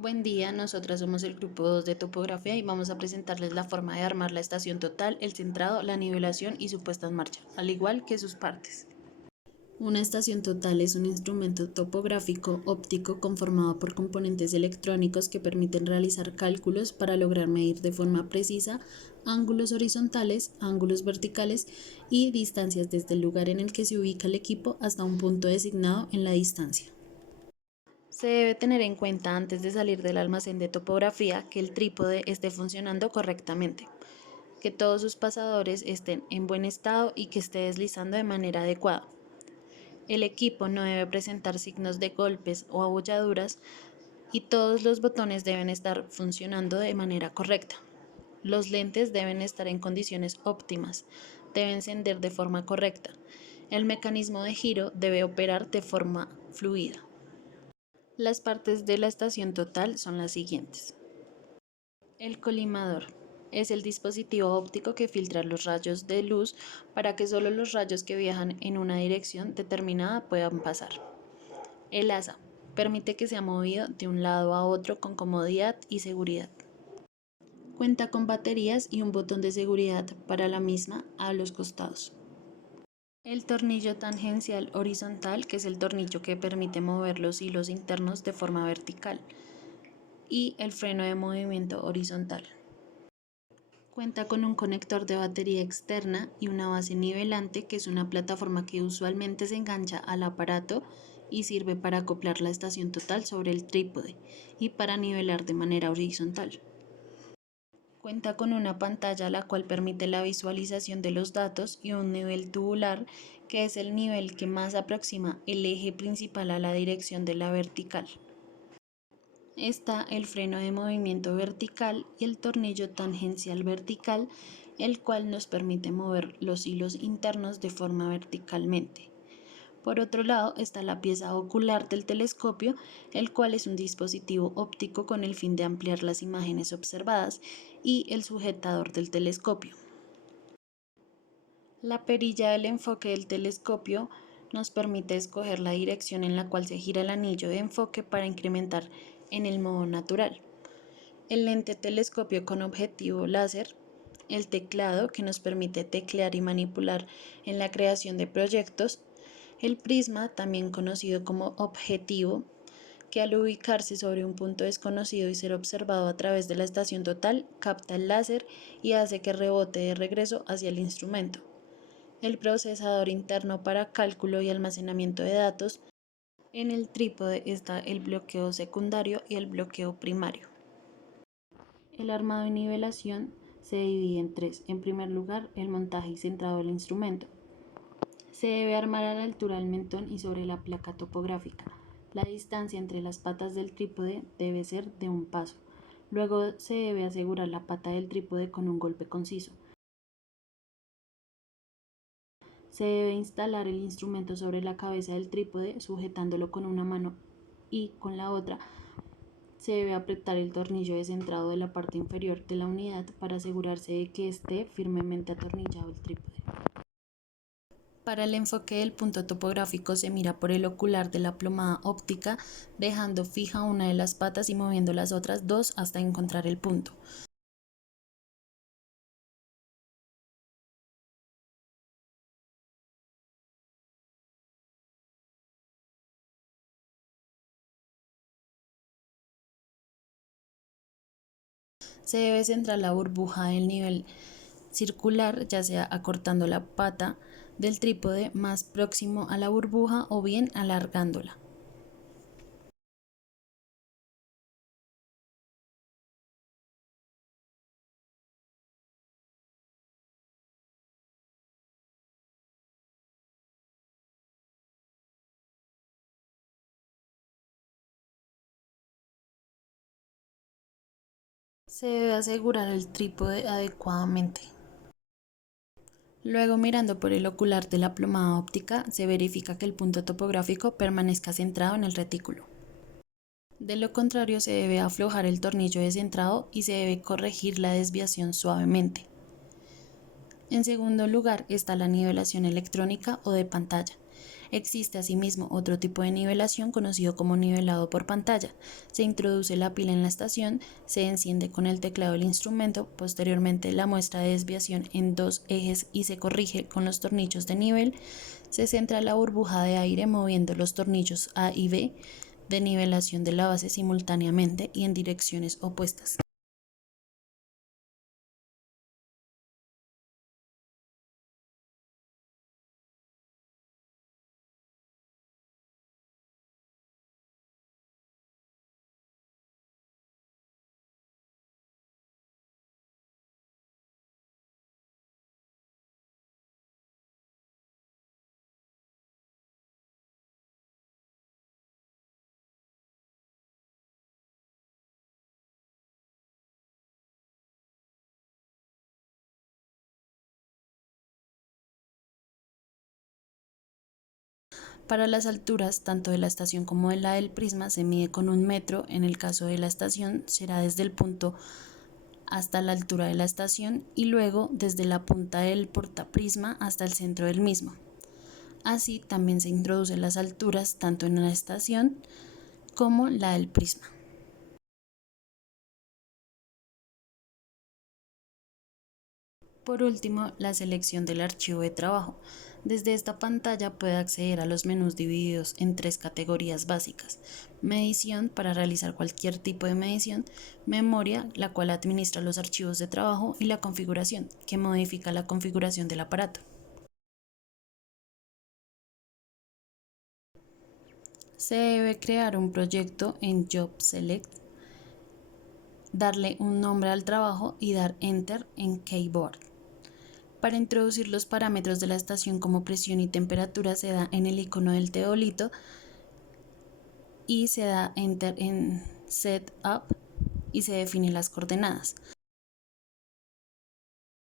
Buen día, nosotras somos el grupo 2 de topografía y vamos a presentarles la forma de armar la estación total, el centrado, la nivelación y su puesta en marcha, al igual que sus partes. Una estación total es un instrumento topográfico óptico conformado por componentes electrónicos que permiten realizar cálculos para lograr medir de forma precisa ángulos horizontales, ángulos verticales y distancias desde el lugar en el que se ubica el equipo hasta un punto designado en la distancia. Se debe tener en cuenta antes de salir del almacén de topografía que el trípode esté funcionando correctamente, que todos sus pasadores estén en buen estado y que esté deslizando de manera adecuada. El equipo no debe presentar signos de golpes o abolladuras y todos los botones deben estar funcionando de manera correcta. Los lentes deben estar en condiciones óptimas, debe encender de forma correcta. El mecanismo de giro debe operar de forma fluida. Las partes de la estación total son las siguientes. El colimador es el dispositivo óptico que filtra los rayos de luz para que solo los rayos que viajan en una dirección determinada puedan pasar. El asa permite que sea movido de un lado a otro con comodidad y seguridad. Cuenta con baterías y un botón de seguridad para la misma a los costados. El tornillo tangencial horizontal, que es el tornillo que permite mover los hilos internos de forma vertical, y el freno de movimiento horizontal. Cuenta con un conector de batería externa y una base nivelante, que es una plataforma que usualmente se engancha al aparato y sirve para acoplar la estación total sobre el trípode y para nivelar de manera horizontal. Cuenta con una pantalla la cual permite la visualización de los datos y un nivel tubular, que es el nivel que más aproxima el eje principal a la dirección de la vertical. Está el freno de movimiento vertical y el tornillo tangencial vertical, el cual nos permite mover los hilos internos de forma verticalmente. Por otro lado está la pieza ocular del telescopio, el cual es un dispositivo óptico con el fin de ampliar las imágenes observadas, y el sujetador del telescopio. La perilla del enfoque del telescopio nos permite escoger la dirección en la cual se gira el anillo de enfoque para incrementar en el modo natural. El lente telescopio con objetivo láser, el teclado que nos permite teclear y manipular en la creación de proyectos, el prisma, también conocido como objetivo, que al ubicarse sobre un punto desconocido y ser observado a través de la estación total, capta el láser y hace que rebote de regreso hacia el instrumento. El procesador interno para cálculo y almacenamiento de datos. En el trípode está el bloqueo secundario y el bloqueo primario. El armado y nivelación se divide en tres. En primer lugar, el montaje y centrado del instrumento. Se debe armar a la altura del mentón y sobre la placa topográfica. La distancia entre las patas del trípode debe ser de un paso. Luego se debe asegurar la pata del trípode con un golpe conciso. Se debe instalar el instrumento sobre la cabeza del trípode sujetándolo con una mano y con la otra se debe apretar el tornillo descentrado de la parte inferior de la unidad para asegurarse de que esté firmemente atornillado el trípode. Para el enfoque del punto topográfico se mira por el ocular de la plomada óptica, dejando fija una de las patas y moviendo las otras dos hasta encontrar el punto. Se debe centrar la burbuja del nivel circular, ya sea acortando la pata del trípode más próximo a la burbuja o bien alargándola. Se debe asegurar el trípode adecuadamente. Luego, mirando por el ocular de la plomada óptica, se verifica que el punto topográfico permanezca centrado en el retículo. De lo contrario, se debe aflojar el tornillo descentrado y se debe corregir la desviación suavemente. En segundo lugar está la nivelación electrónica o de pantalla. Existe asimismo otro tipo de nivelación conocido como nivelado por pantalla. Se introduce la pila en la estación, se enciende con el teclado del instrumento, posteriormente la muestra de desviación en dos ejes y se corrige con los tornillos de nivel. Se centra la burbuja de aire moviendo los tornillos A y B de nivelación de la base simultáneamente y en direcciones opuestas. Para las alturas, tanto de la estación como de la del prisma, se mide con 1 metro. En el caso de la estación, será desde el punto hasta la altura de la estación y luego desde la punta del portaprisma hasta el centro del mismo. Así también se introducen las alturas tanto en la estación como la del prisma. Por último, la selección del archivo de trabajo. Desde esta pantalla puede acceder a los menús divididos en 3 categorías básicas: medición para realizar cualquier tipo de medición, memoria, la cual administra los archivos de trabajo, y la configuración, que modifica la configuración del aparato. Se debe crear un proyecto en Job Select, darle un nombre al trabajo y dar Enter en Keyboard. Para introducir los parámetros de la estación como presión y temperatura se da en el icono del teodolito y se da Enter en Setup y se definen las coordenadas.